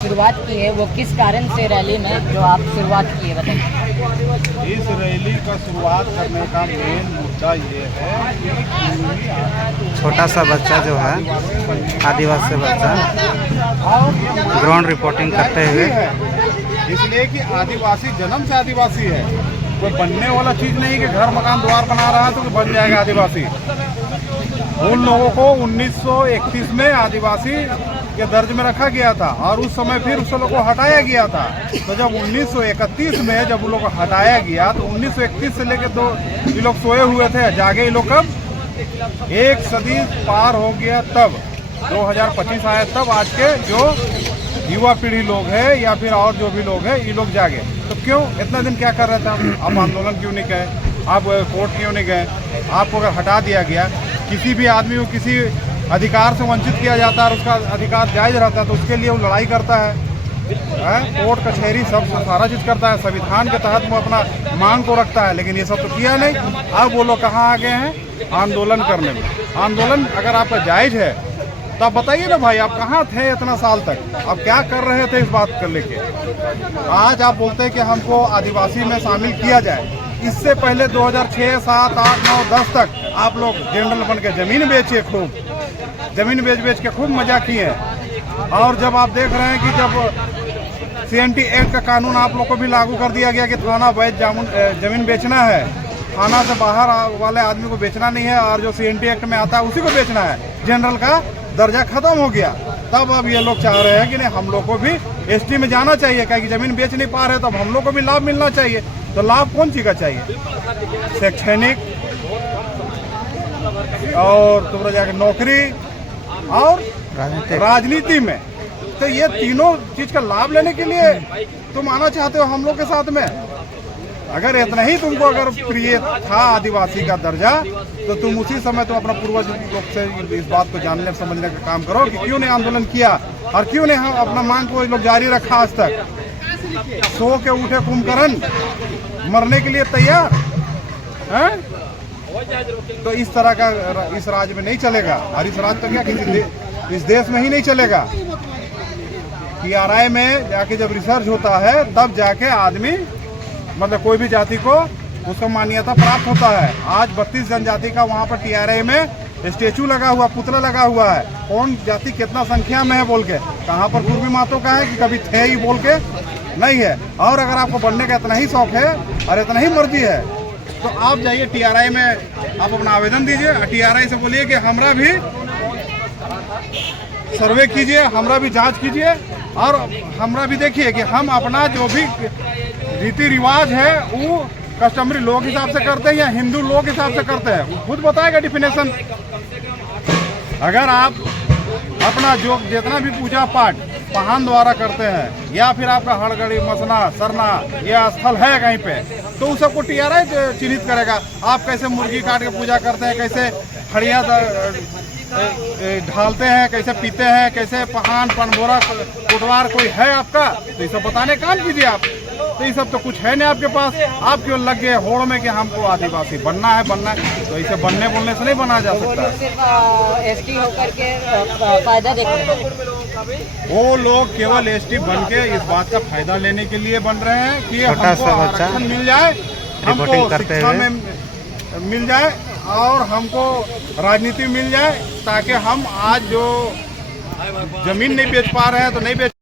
शुरुआत की है वो किस कारण से रैली में जो आप शुरुआत की है बताइए। इस रैली का शुरुआत करने का मेन मुद्दा ये है कि छोटा सा बच्चा जो है आदिवासी बच्चा ग्राउंड रिपोर्टिंग करते हुए, इसलिए कि आदिवासी जन्म से आदिवासी है। कोई बनने वाला चीज नहीं कि घर मकान द्वार बना रहा है तो बन जाएगा आदिवासी। उन लोगों को 1931 में आदिवासी के दर्ज में रखा गया था और उस समय फिर उस लोगों को हटाया गया था। तो जब 1931 में जब उन लोगों को हटाया गया तो 1931 से लेकर तो ये लोग सोए हुए थे, जागे ये लोग कब एक सदी पार हो गया तब 2025 आया तब आज के जो युवा पीढ़ी लोग है या फिर और जो भी लोग हैं ये लोग जागे। तो क्यों इतना दिन क्या कर रहे थे आप आंदोलन क्यों नहीं गए, आप कोर्ट क्यों नहीं गए? आपको अगर हटा दिया गया, किसी भी आदमी को किसी अधिकार से वंचित किया जाता है और उसका अधिकार जायज रहता है तो उसके लिए वो लड़ाई करता है, कोर्ट कचहरी सब सारा चीज करता है, संविधान के तहत वो अपना मांग को रखता है। लेकिन ये सब तो किया नहीं। अब वो लोग कहाँ आ गए हैं आंदोलन करने में। आंदोलन अगर आपका जायज है तो आप बताइए ना भाई, आप कहाँ थे इतना साल तक, आप क्या कर रहे थे इस बात को लेके? आज आप बोलते हैं कि हमको आदिवासी में शामिल किया जाए। इससे पहले 2006, 7, 8, 9, 10 तक आप लोग जनरल बन के जमीन बेचिए, खूब जमीन बेच के खूब मजा किए। और जब आप देख रहे हैं कि जब CNT एक्ट का कानून आप लोग को भी लागू कर दिया गया कि थाना वैध जमीन बेचना है, थाना से बाहर वाले आदमी को बेचना नहीं है और जो CNT एक्ट में आता है उसी को बेचना है, जनरल का दर्जा खत्म हो गया। तब अब ये लोग चाह रहे हैं कि नहीं हम लोग को भी ST में जाना चाहिए, क्या कि जमीन बेच नहीं पा रहे तो हम लोग को भी लाभ मिलना चाहिए। तो लाभ कौन सी का चाहिए? शैक्षणिक और तुम्हारा जाकर नौकरी और राजनीति में। तो ये तीनों चीज का लाभ लेने के लिए तुम आना चाहते हो हम लोग के साथ में। अगर इतना ही तुमको अगर प्रिय था आदिवासी का दर्जा तो तुम उसी समय तुम अपना पूर्वज लोग से इस बात को जानने समझने का काम करो कि क्यों नहीं आंदोलन किया और क्यों नहीं हम अपना मांग को लोग जारी रखा आज तक। सो के उठे कुंभकर्ण मरने के लिए तैयार है। तो इस तरह का इस राज्य में नहीं चलेगा। और इस राज्य तो क्या इस देश में ही नहीं चलेगा। TRI में जाके जब रिसर्च होता है तब जाके आदमी मतलब कोई भी जाति को उसका मान्यता प्राप्त होता है। आज 32 जनजाति का वहाँ पर TRI में स्टेचू लगा हुआ, पुतला लगा हुआ है। कौन जाति कितना संख्या में है बोल के, कहाँ पर पूर्वी मातों का है कि कभी थे ही बोल के नहीं है। और अगर आपको बनने का इतना ही शौक है और इतना ही मर्जी है तो आप जाइए TRI में आप अपना आवेदन दीजिए। TRI से बोलिए कि हमरा भी सर्वे कीजिए, हमरा भी जांच कीजिए और हमरा भी देखिए कि हम अपना जो भी रीति रिवाज है वो कस्टमरी लोग हिसाब से करते हैं या हिंदू लोग हिसाब से करते हैं, खुद बताएगा डिफिनेशन। अगर आप अपना जो जितना भी पूजा पाठ पहान द्वारा करते हैं या फिर आपका हड़गड़ी मसना सरना या स्थल है कहीं पे तो उस सबको TRI चिन्हित करेगा। आप कैसे मुर्गी काट के पूजा करते हैं, कैसे खड़िया ढालते हैं, कैसे पीते हैं, कैसे पहान पनबोरा कोटवार कोई है आपका, तो ये सब बताने काम कीजिए आप। तो ये सब तो कुछ है नहीं आपके पास। आप क्यों लग गए होड़ में कि हमको आदिवासी बनना है। तो इसे बनने बोलने से नहीं बना जा सकता। सिर्फ ST होकर के फायदा देखते हैं। वो लोग केवल ST बन के इस बात का फायदा लेने के लिए बन रहे हैं कि हमको आरक्षण मिल जाए, हमको शिक्षा में मिल जाए और हमको राजनीति मिल जाए, ताकि हम आज जो जमीन नहीं बेच पा रहे हैं तो नहीं बेच